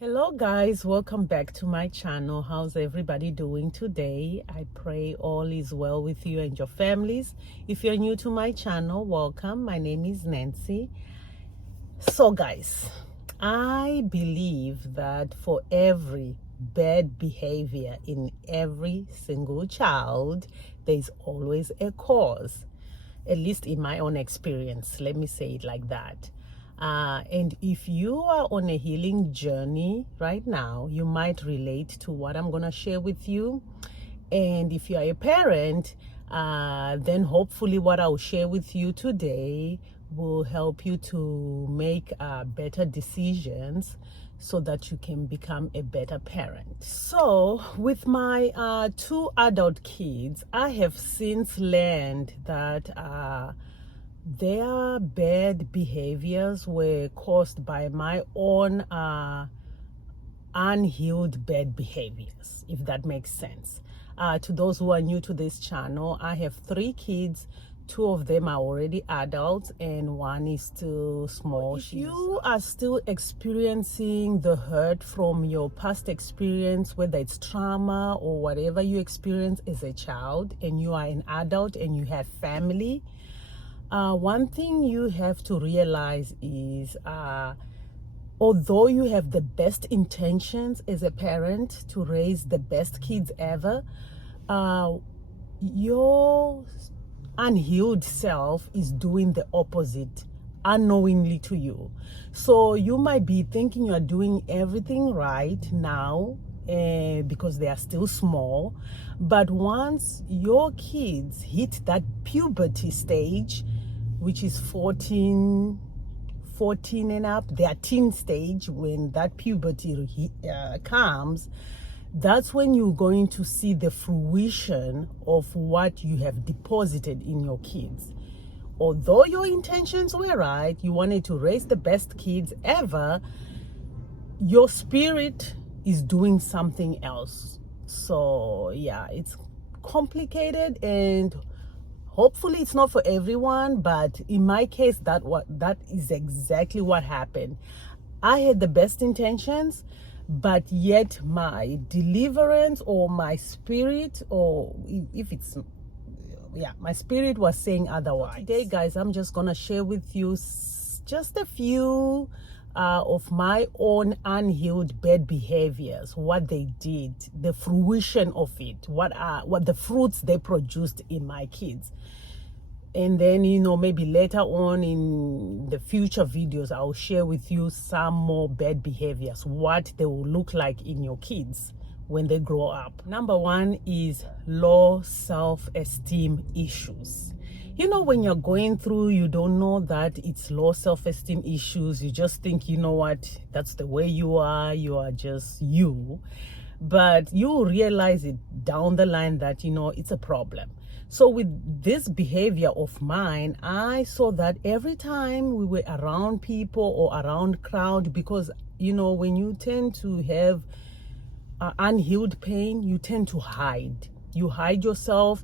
Hello guys, welcome back to my channel. How's everybody doing today? I pray all is well with you and your families. If you're new to my channel, welcome. My name is Nancy. So guys, I believe that for every bad behavior in every single child, there's always a cause. At least in my own experience, let me say it like that. And if you are on a healing journey right now, you might relate to what I'm going to share with you. And if you are a parent, then hopefully what I'll share with you today will help you to make better decisions so that you can become a better parent. So with my two adult kids, I have since learned that their bad behaviors were caused by my own unhealed bad behaviors, if that makes sense. To those who are new to this channel, I have 3 kids. 2 of them are already adults and 1 is still small. If you are still experiencing the hurt from your past experience, whether it's trauma or whatever you experienced as a child, and you are an adult and you have family, one thing you have to realize is although you have the best intentions as a parent to raise the best kids ever, your unhealed self is doing the opposite unknowingly to you. So you might be thinking you are doing everything right now because they are still small, but once your kids hit that puberty stage, which is 14 and up, their teen stage, when that puberty comes, that's when you're going to see the fruition of what you have deposited in your kids. Although your intentions were right, you wanted to raise the best kids ever, your spirit is doing something else. So yeah, it's complicated, and hopefully it's not for everyone, but in my case, that is exactly what happened. I had the best intentions, but yet my deliverance or my spirit, or if it's, yeah, my spirit was saying otherwise. So today, guys, I'm just gonna share with you just a few of my own unhealed bad behaviors, what they did, the fruition of it, what the fruits they produced in my kids. And then, maybe later on in the future videos, I'll share with you some more bad behaviors, what they will look like in your kids when they grow up. Number 1 is low self-esteem issues. When you're going through, you don't know that it's low self-esteem issues. You just think, you know what, that's the way you are just you. But you realize it down the line that, it's a problem. So with this behavior of mine, I saw that every time we were around people or around crowd, because, when you tend to have unhealed pain, you tend to hide. You hide yourself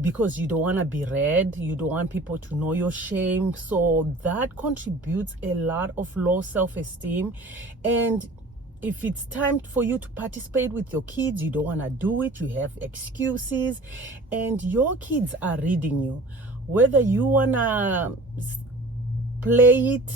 because you don't want to be read. You don't want people to know your shame. So that contributes a lot of low self-esteem. And if it's time for you to participate with your kids, you don't want to do it. You have excuses, and your kids are reading you. Whether you want to play it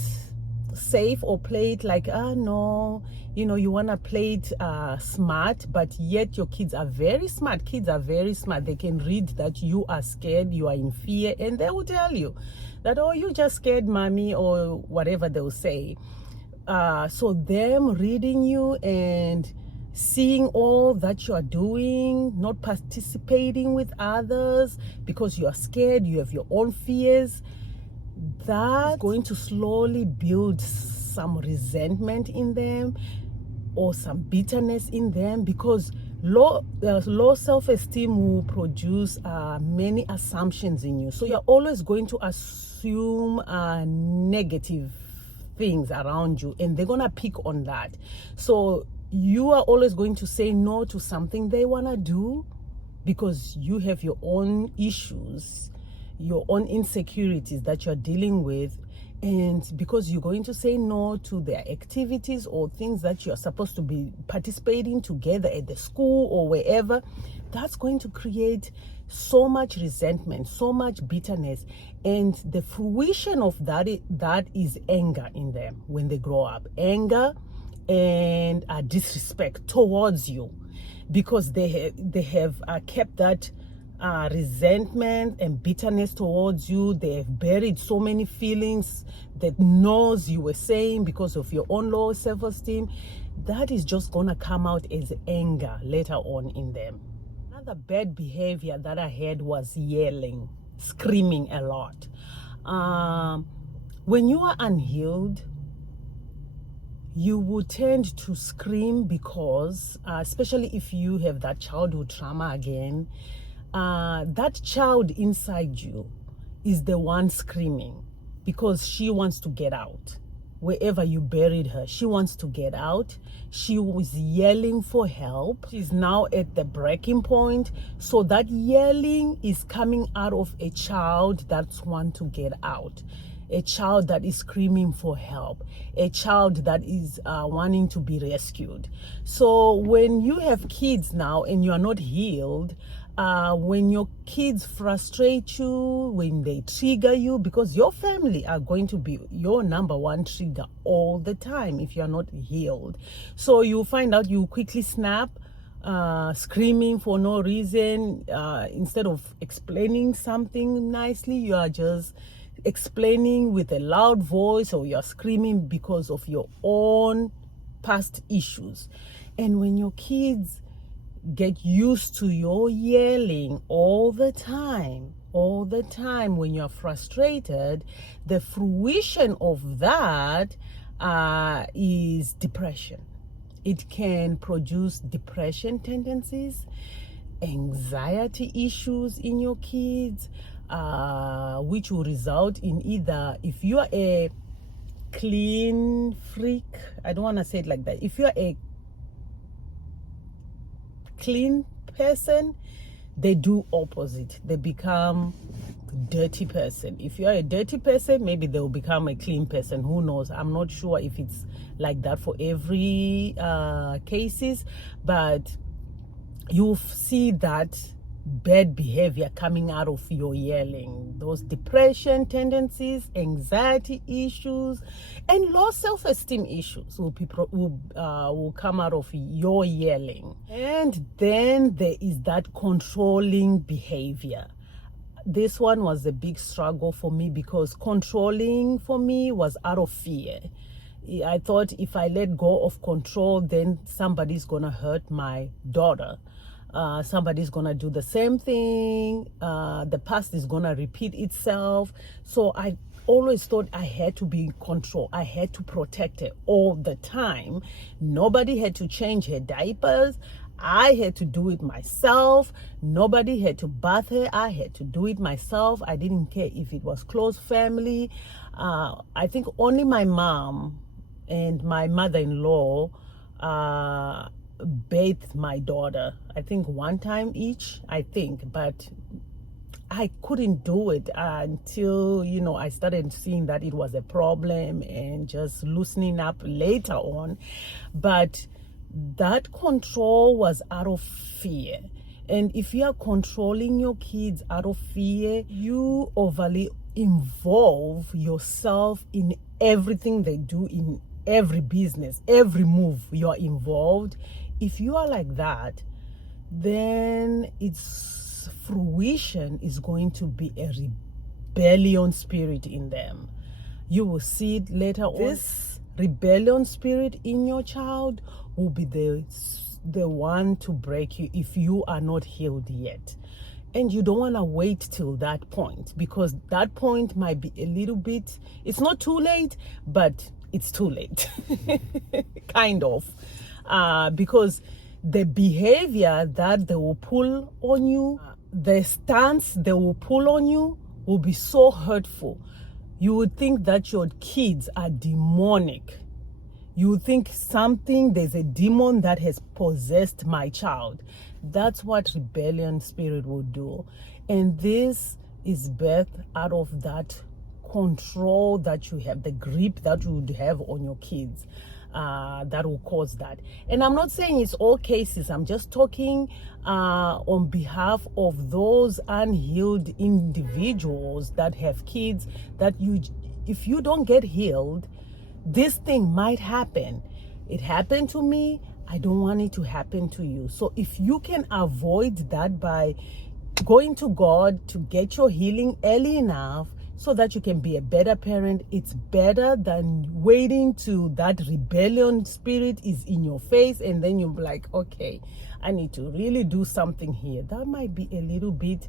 safe or play it like, no, you want to play it smart, but yet your kids are very smart. Kids are very smart. They can read that you are scared, you are in fear, and they will tell you that, oh, you just scared mommy, or whatever they'll say. So them reading you and seeing all that you are doing, not participating with others because you are scared, you have your own fears, that's going to slowly build some resentment in them or some bitterness in them, because low self-esteem will produce many assumptions in you. So you're always going to assume negative things around you, and they're gonna pick on that. So you are always going to say no to something they want to do because you have your own issues, your own insecurities that you're dealing with, And because you're going to say no to their activities or things that you're supposed to be participating together at the school or wherever, that's going to create so much resentment, so much bitterness. And the fruition of that is anger in them when they grow up. Anger and disrespect towards you, because they have kept that resentment and bitterness towards you. They have buried so many feelings that knows you were saying because of your own low self-esteem. That is just gonna come out as anger later on in them. Another bad behavior that I had was yelling, screaming a lot. When you are unhealed, you will tend to scream because, especially if you have that childhood trauma again, that child inside you is the one screaming because she wants to get out. Wherever you buried her, she wants to get out. She was yelling for help. She's now at the breaking point. So that yelling is coming out of a child that's want to get out. A child that is screaming for help, a child that is wanting to be rescued. So when you have kids now and you are not healed, when your kids frustrate you, when they trigger you, because your family are going to be your number one trigger all the time if you are not healed. So you find out you quickly snap, screaming for no reason. Instead of explaining something nicely, you are just explaining with a loud voice, or you're screaming because of your own past issues. And when your kids get used to your yelling all the time, when you're frustrated, the fruition of that is depression. It can produce depression tendencies, anxiety issues in your kids, which will result in either, if you are a clean freak, I don't want to say it like that, if you are a clean person, they do opposite. They become dirty person. If you are a dirty person, maybe they will become a clean person. Who knows? I'm not sure if it's like that for every cases, but you see that bad behavior coming out of your yelling. Those depression tendencies, anxiety issues, and low self-esteem issues will come out of your yelling. And then there is that controlling behavior. This one was a big struggle for me, because controlling for me was out of fear. I thought if I let go of control, then somebody's gonna hurt my daughter. Somebody's gonna do the same thing. The past is gonna repeat itself. So I always thought I had to be in control. I had to protect her all the time. Nobody had to change her diapers. I had to do it myself. Nobody had to bath her. I had to do it myself. I didn't care if it was close family. I think only my mom and my mother-in-law bathed my daughter, I think one time each, but I couldn't do it until, I started seeing that it was a problem and just loosening up later on. But that control was out of fear. And if you are controlling your kids out of fear, you overly involve yourself in everything they do, in every business, every move you are involved. If you are like that, then its fruition is going to be a rebellion spirit in them. You will see it later on. This rebellion spirit in your child will be the one to break you if you are not healed yet. And you don't want to wait till that point, because that point might be a little bit, it's not too late, but it's too late. Kind of. Because the behavior that they will pull on you, the stance they will pull on you will be so hurtful. You would think that your kids are demonic. You would think there's a demon that has possessed my child. That's what rebellion spirit will do. And this is birthed out of that control that you have, the grip that you would have on your kids, that will cause that. And I'm not saying it's all cases. I'm just talking on behalf of those unhealed individuals that have kids, that if you don't get healed, this thing might happen. It happened to me. I don't want it to happen to you. So if you can avoid that by going to God to get your healing early enough so that you can be a better parent, it's better than waiting till that rebellion spirit is in your face and then you're like, okay, I need to really do something here. That might be a little bit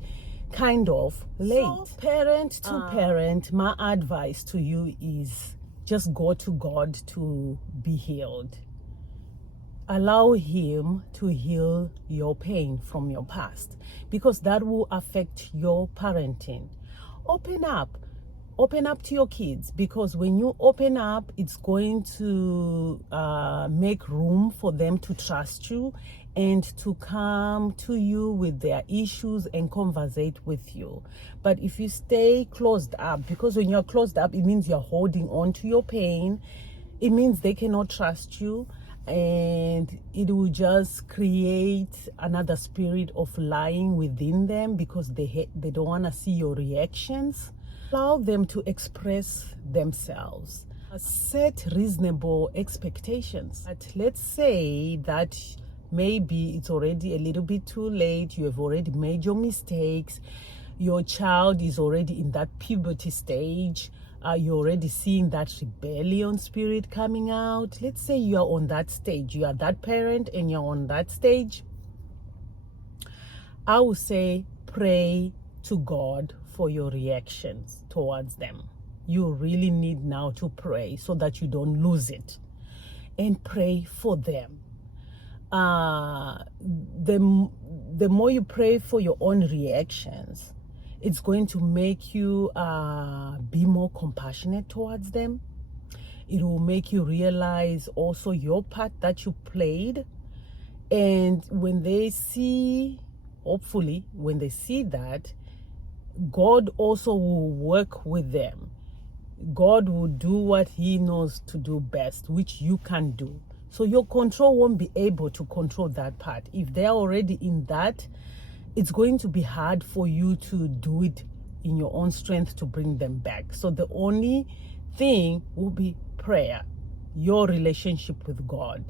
kind of late. So, parent to parent, my advice to you is just go to God to be healed. Allow him to heal your pain from your past, because that will affect your parenting. Open up to your kids, because when you open up, it's going to make room for them to trust you and to come to you with their issues and conversate with you. But if you stay closed up, because when you're closed up, it means you're holding on to your pain. It means they cannot trust you, and it will just create another spirit of lying within them, because they don't want to see your reactions. Allow them to express themselves. Set reasonable expectations. But let's say that maybe it's already a little bit too late. You have already made your mistakes. Your child is already in that puberty stage. You're already seeing that rebellion spirit coming out. Let's say you are on that stage. You are that parent and you're on that stage. I would say pray to God for your reactions towards them. You really need now to pray so that you don't lose it. And pray for them. The more you pray for your own reactions, it's going to make you be more compassionate towards them. It will make you realize also your part that you played. And when they see, hopefully, when they see that, God also will work with them. God will do what he knows to do best, which you can do. So your control won't be able to control that part. If they're already in that, it's going to be hard for you to do it in your own strength to bring them back. So the only thing will be prayer, your relationship with God.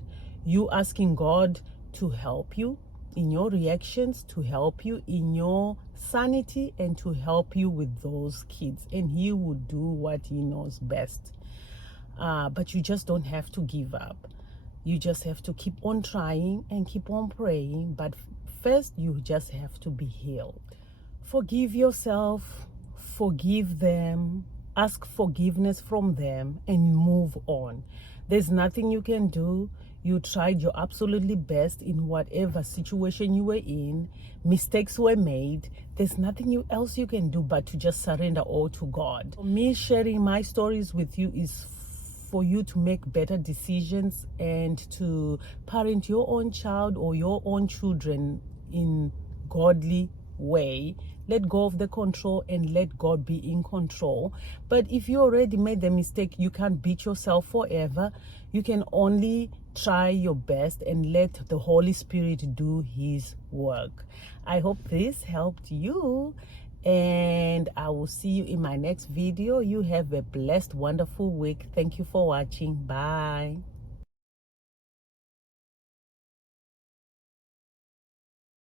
You asking God to help you in your reactions, to help you in your sanity, and to help you with those kids. And he will do what he knows best. But you just don't have to give up. You just have to keep on trying and keep on praying. But first, you just have to be healed. Forgive yourself, forgive them, ask forgiveness from them, and move on. There's nothing you can do. You tried your absolutely best in whatever situation you were in. Mistakes were made. There's nothing else you can do but to just surrender all to God. For me, sharing my stories with you is for you to make better decisions and to parent your own child or your own children in godly way. Let go of the control and let God be in control. But if you already made the mistake, you can't beat yourself forever. You can only try your best and let the Holy Spirit do his work. I hope this helped you, and I will see you in my next video. You have a blessed, wonderful week. Thank you for watching. Bye.